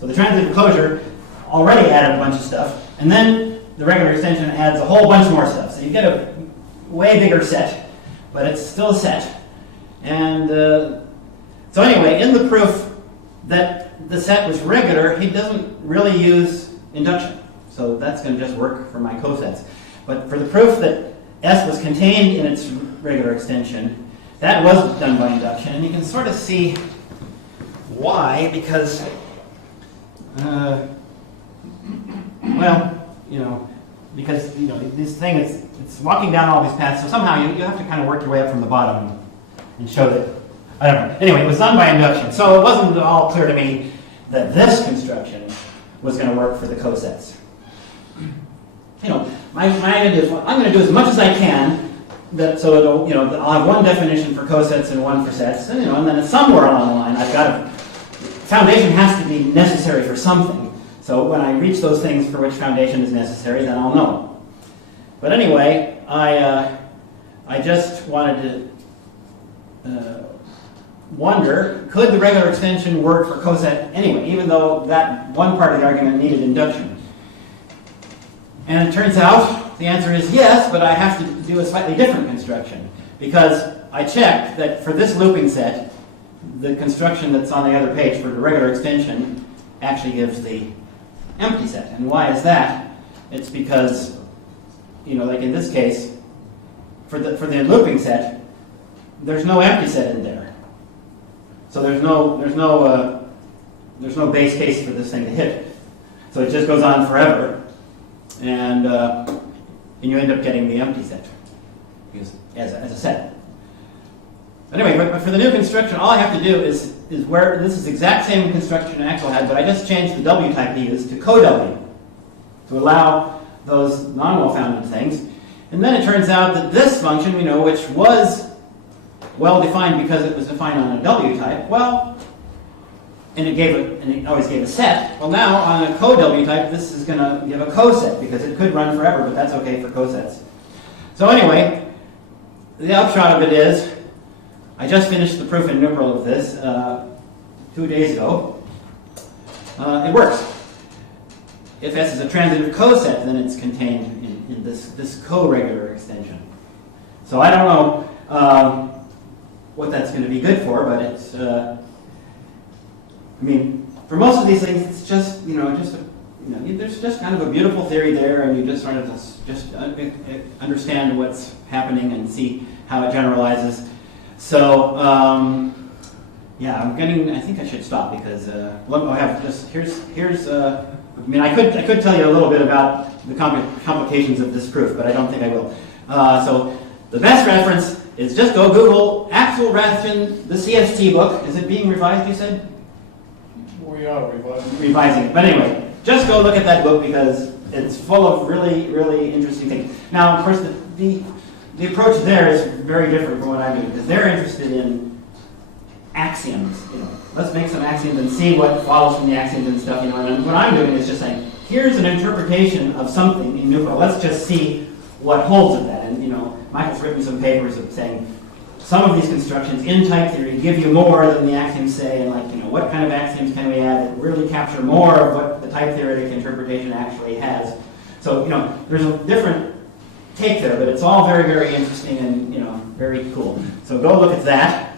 So the transitive closure already added a bunch of stuff, and then the regular extension adds a whole bunch more stuff. So you get a way bigger set, but it's still a set. And so anyway, in the proof that the set was regular, he doesn't really use induction. So that's going to just work for my cosets. But for the proof that S was contained in its regular extension, that was done by induction. And you can sort of see why, because, because this thing it's walking down all these paths. So somehow you have to kind of work your way up from the bottom and show that. I don't know. Anyway, it was done by induction, so it wasn't all clear to me that this construction was going to work for the cosets. My idea is I'm going to do as much as I can. So it'll, I'll have one definition for cosets and one for sets, and then somewhere along the line, I've got foundation has to be necessary for something. So when I reach those things for which foundation is necessary, then I'll know. But anyway, I just wanted to wonder, could the regular extension work for coset anyway, even though that one part of the argument needed induction? And it turns out the answer is yes, but I have to do a slightly different construction, because I checked that for this looping set, the construction that's on the other page for the regular extension actually gives the empty set. And why is that? It's because, like in this case, for the looping set, there's no empty set in there. So there's no base case for this thing to hit. So it just goes on forever, and you end up getting the empty set as a set. Anyway, but for the new construction, all I have to do is where this is the exact same construction Aczel had, but I just changed the W type he used to co-W to allow those non-well-founded things. And then it turns out that this function, which was well defined because it was defined on a W type, and it always gave a set. Well, now on a co-W type, this is going to give a coset because it could run forever, but that's okay for cosets. So anyway, the upshot of it is, I just finished the proof in Nuprl of this 2 days ago. It works. If S is a transitive coset, then it's contained in this co-regular extension. So I don't know what that's going to be good for, but it's. For most of these things, it's just there's just kind of a beautiful theory there, and you just sort of just understand what's happening and see how it generalizes. So, I think I should stop because I have just here's. I could tell you a little bit about the complications of this proof, but I don't think I will. So the best reference is just go Google Aczel Rathjen, the CST book. Is it being revised? You said. We are revising it. But anyway, just go look at that book because it's full of really, really interesting things. Now, of course, the approach there is very different from what I'm doing because they're interested in axioms. Let's make some axioms and see what follows from the axioms and stuff. And what I'm doing is just saying, here's an interpretation of something in Nuprl. Let's just see what holds of that. And Michael's written some papers of saying some of these constructions in type theory give you more than the axioms say, and what kind of axioms can we add that really capture more of what the type theoretic interpretation actually has. So there's a different take there, but it's all very, very interesting and very cool. So go look at that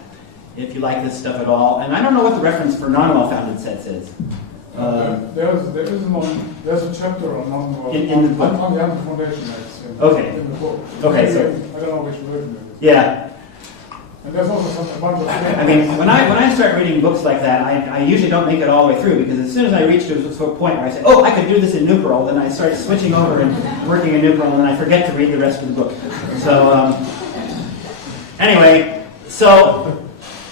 if you like this stuff at all. And I don't know what the reference for non-well-founded sets is. There's a chapter on non-well-founded in the book. On the Anti-Foundation axiom. Okay. In the book. Okay, so I don't know which version it is. yeah. And there's also a bunch of. When I start reading books like that, I usually don't make it all the way through because as soon as I reach to a point where I say, oh, I could do this in Nuprl, then I start switching over and working in Nuprl, and then I forget to read the rest of the book. So anyway, so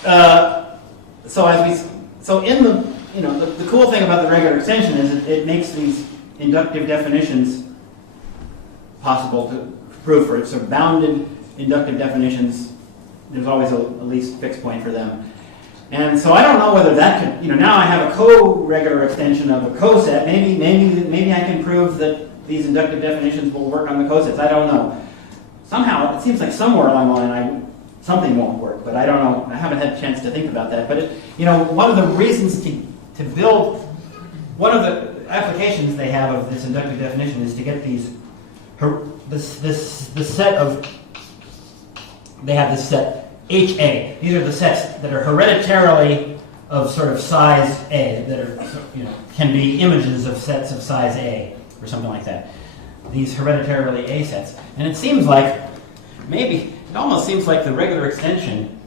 the cool thing about the regular extension is it makes these inductive definitions possible to prove for it. So bounded inductive definitions. There's always a least fixed point for them. And so I don't know whether that could, now I have a co-regular extension of a coset. Maybe I can prove that these inductive definitions will work on the cosets. I don't know. Somehow, it seems like somewhere along the line something won't work, but I don't know. I haven't had a chance to think about that. But, one of the reasons to build, one of the applications they have of this inductive definition is to get this set of, they have this set HA. These are the sets that are hereditarily of sort of size A, that are, can be images of sets of size A, or something like that. These hereditarily A sets. And it seems like, it almost seems like the regular extension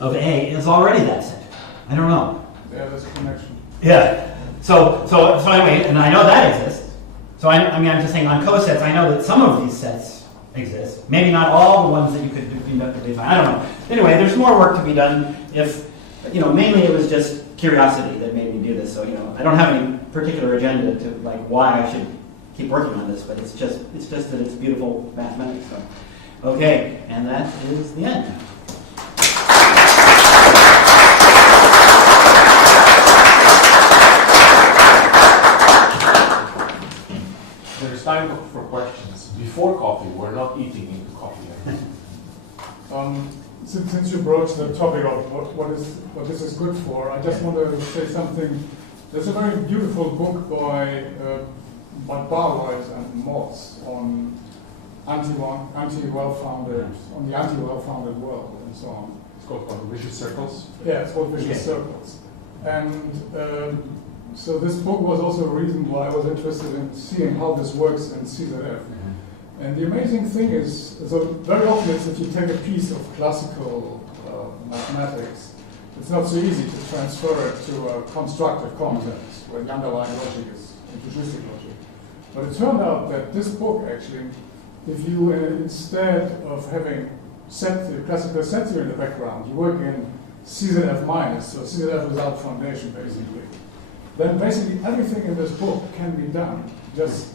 of A is already that set. I don't know. Yeah, there's a connection. Yeah. So anyway, and I know that exists. So I mean, I'm just saying on cosets, I know that some of these sets exist. Maybe not all the ones that you could inductively find. I don't know. Anyway, there's more work to be done. If, mainly it was just curiosity that made me do this. So, I don't have any particular agenda to like why I should keep working on this, but it's just that it's beautiful mathematics. So, okay, and that is the end. There's time for questions. Before coffee, we're not eating into coffee. Since you broached the topic of what this is good for, I just want to say something. There's a very beautiful book by Barwise and Moss on anti-well-founded, on the anti-well-founded world and so on. It's called vicious circles. Yeah, it's called Vicious Circles. And so this book was also a reason why I was interested in seeing how this works in CZF. And the amazing thing is, so very often if you take a piece of classical mathematics, it's not so easy to transfer it to a constructive context where the underlying logic is intuitive logic. But it turned out that this book actually, if you instead of having classical set theory in the background, you work in CZF minus, so CZF without foundation basically, then basically everything in this book can be done just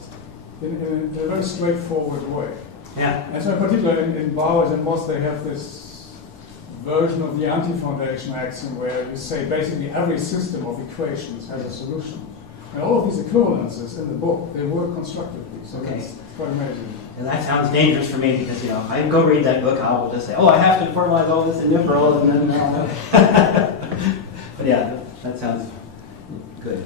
in a very straightforward way. Yeah. And so in particular in Bowers and Moss they have this version of the anti-foundation axiom where you say basically every system of equations has a solution. And all of these equivalences in the book, they work constructively. So Okay. it's quite amazing. And that sounds dangerous for me because, if I go read that book, I will just say, oh, I have to formalize all this in Nuprl, and then, but yeah, that sounds good.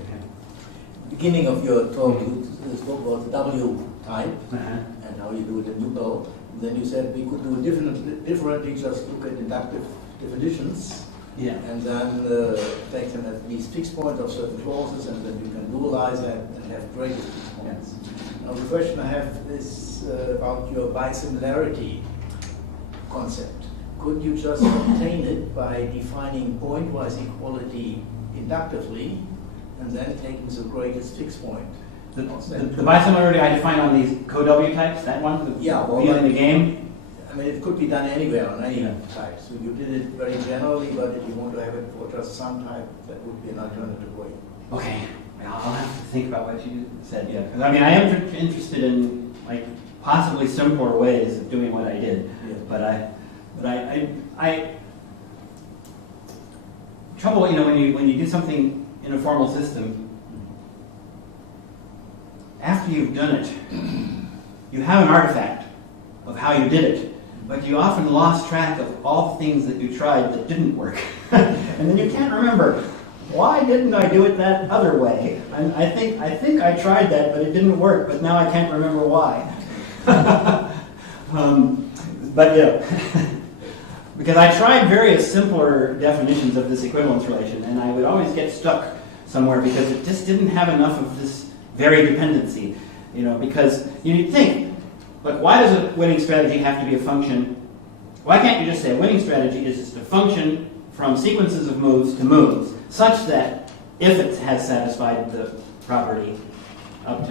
Beginning of your talk, you spoke about the W type Uh-huh. and how you do it in Nuprl. Then you said we could do it differently, just look at inductive definitions, Yeah. and then take them at least fixed point of certain clauses, and then you can dualize that and have greatest fixed points. Now the question I have is about your bisimilarity concept. Could you just obtain it by defining pointwise equality inductively, and then taking the greatest fixed point? The bisimilarity I define on these co-W types, that one, the Yeah, well, in the game. I mean, it could be done anywhere on any Yeah. type. So you did it very generally, but if you want to have it for just some type, that would be an alternative way. Okay, well, I'll have to think about what you said, yeah. 'Cause I mean, I am interested in, like, possibly simpler ways of doing what I did. Yeah. But I trouble, when you do something in a formal system, after you've done it, you have an artifact of how you did it, but you often lost track of all the things that you tried that didn't work. And then you can't remember, why didn't I do it that other way? And I think I tried that, but it didn't work, but now I can't remember why. But yeah, because I tried various simpler definitions of this equivalence relation, and I would always get stuck somewhere because it just didn't have enough of this very dependency, because you'd think, but why does a winning strategy have to be a function? Why can't you just say a winning strategy is just a function from sequences of moves to moves, such that if it has satisfied the property,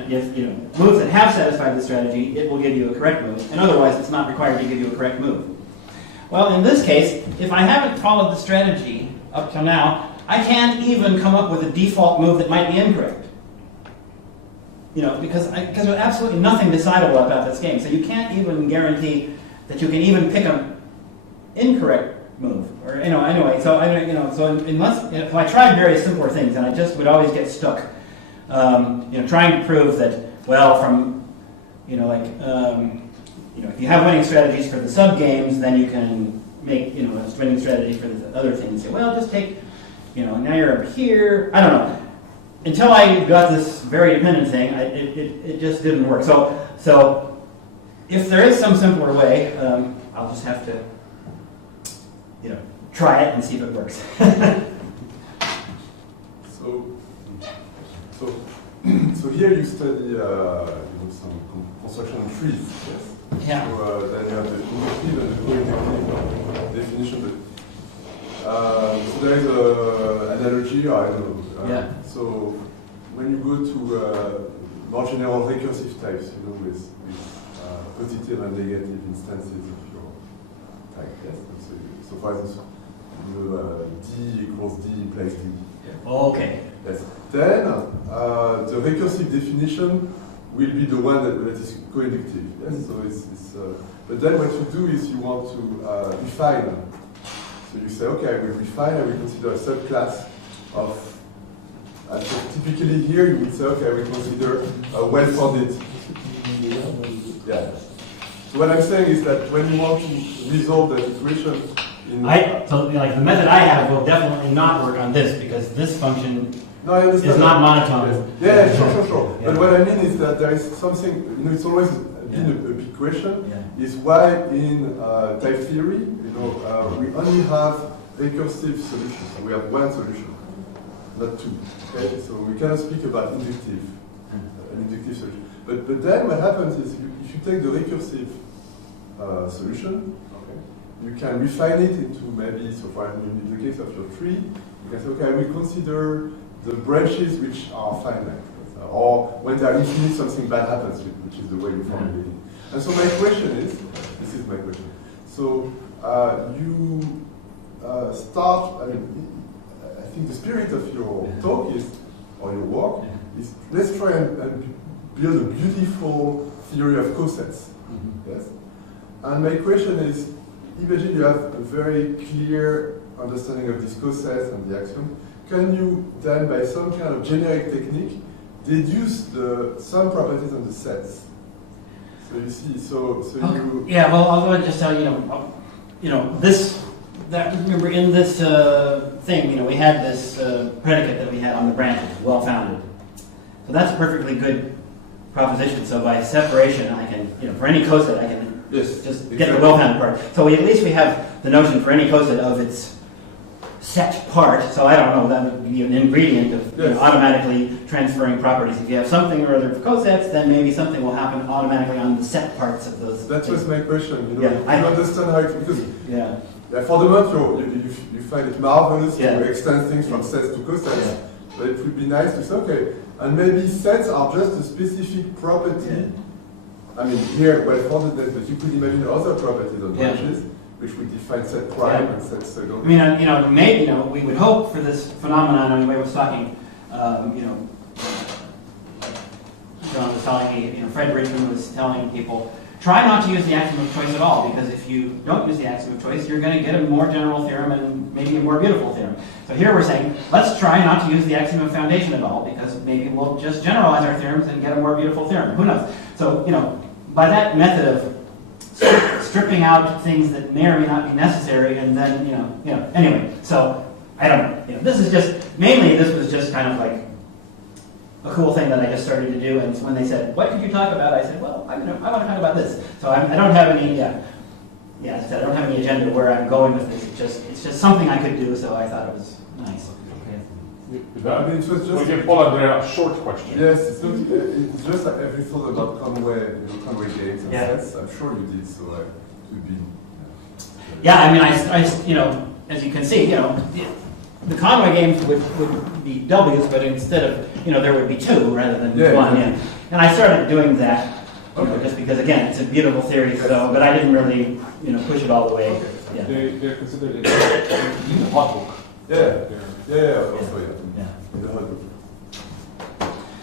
if moves that have satisfied the strategy, it will give you a correct move, and otherwise it's not required to give you a correct move. Well, in this case, if I haven't followed the strategy up till now, I can't even come up with a default move that might be incorrect. Because there's absolutely nothing decidable about this game, so you can't even guarantee that you can even pick an incorrect move, or anyway. So unless I tried various simpler things, and I just would always get stuck, trying to prove that if you have winning strategies for the sub games, then you can make a winning strategy for the other things. Say, well, just take now you're up here. I don't know. Until I got this very dependent thing, it just didn't work. So if there is some simpler way, I'll just have to, try it and see if it works. So here you study some construction trees, yes? Yeah. So then you have the inductive and the co-inductive definition. So there is an analogy, I don't know. Yeah. So when you go to more general recursive types, you know, with positive and negative instances of your type. Yes. So for instance, you know, D equals D implies D. Okay. Yes. Then the recursive definition will be the one that is co-inductive. Yes. So it's but then what you do is you want to refine. So you say, okay, I will refine. I will consider a subclass of. So typically here you would say, okay, I will consider a well-founded. Yeah. So what I'm saying is that when you want to resolve that equation in So like the method I have will definitely not work on this because this function no, I understand is not monotone. Yes. Yeah, sure. Yeah. But what I mean is that there is something, you know, it's always been a big question, Yeah. is why in type theory, you know, we only have recursive solutions. We have one solution, not two. Okay? So we cannot speak about inductive, an inductive solution. But then what happens is if you take the recursive solution, okay, you can refine it into maybe, so for in the case of your tree, you can say, okay, I will consider the branches which are finite. Or when they are infinite, something bad happens, which is the way you formulate it. And so my question is, this is my question. So you start, I mean, I think the spirit of your talk is, or your work, is let's try and build a beautiful theory of cosets. Yes? And my question is, imagine you have a very clear understanding of these cosets and the axiom. Can you then, by some kind of generic technique, deduce some properties on the sets? So you see, so you... Yeah, well, I'll go ahead and just tell remember in this thing, you know, we had this predicate that we had on the branches, well-founded. So that's a perfectly good proposition. So by separation, I can, you know, for any coset, I can just get the well-founded part. So at least we have the notion for any coset of its set part. So I don't know, that would be an ingredient of you know, automatically transferring properties. If you have something or other of cosets, then maybe something will happen automatically on the set parts of those. That was my question. You know, Yeah, you understand how it, because yeah. For the moment you find it marvelous Yeah. to extend things from sets to cosets, but it would be nice to say, okay, and maybe sets are just a specific property. Yeah. I mean, here, well-foundedness, but you could imagine other properties of branches, which would define set prime and set second. I mean, you know, maybe, you know, we would hope for this phenomenon. I mean, we was talking, you know, John was telling me, you know, Fred Richmond was telling people, try not to use the axiom of choice at all, because if you don't use the axiom of choice, you're going to get a more general theorem and maybe a more beautiful theorem. So here we're saying, let's try not to use the axiom of foundation at all, because maybe we'll just generalize our theorems and get a more beautiful theorem. Who knows? So, you know, by that method of stripping out things that may or may not be necessary, and then, you know, anyway, so, I don't know. You know, this is just, mainly this was just kind of like a cool thing that I just started to do, and when they said, what could you talk about? I said, well, I want to talk about this. So I don't have any, as I said, I don't have any agenda where I'm going with this. It's just something I could do, so I thought it was nice. I mean, it was just... We give Paul a short question. Yes, it's just like every thought about Conway games and sets. I'm sure you did, so it would be... Yeah, I mean, I you know, as you can see, you know, the Conway games would be W's, but instead of, you know, there would be two rather than one. Yeah. And I started doing that, you know, just because, again, it's a beautiful theory, so, but I didn't really, you know, push it all the way. Okay. Yeah. They're considered in the hot book. Also, Yeah. in the hot book.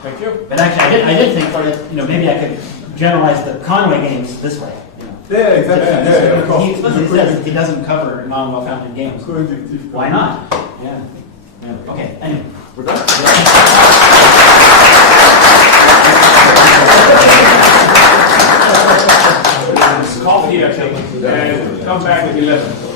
Thank you. But actually, I did think that, you know, maybe I could generalize the Conway games this way. You know. Yeah, exactly. Of course. He explicitly says he doesn't cover non-well-founded games. Co-inductive. Why not? Yeah. Okay, anyway. We're done? Coffee, I think, and come back at 11.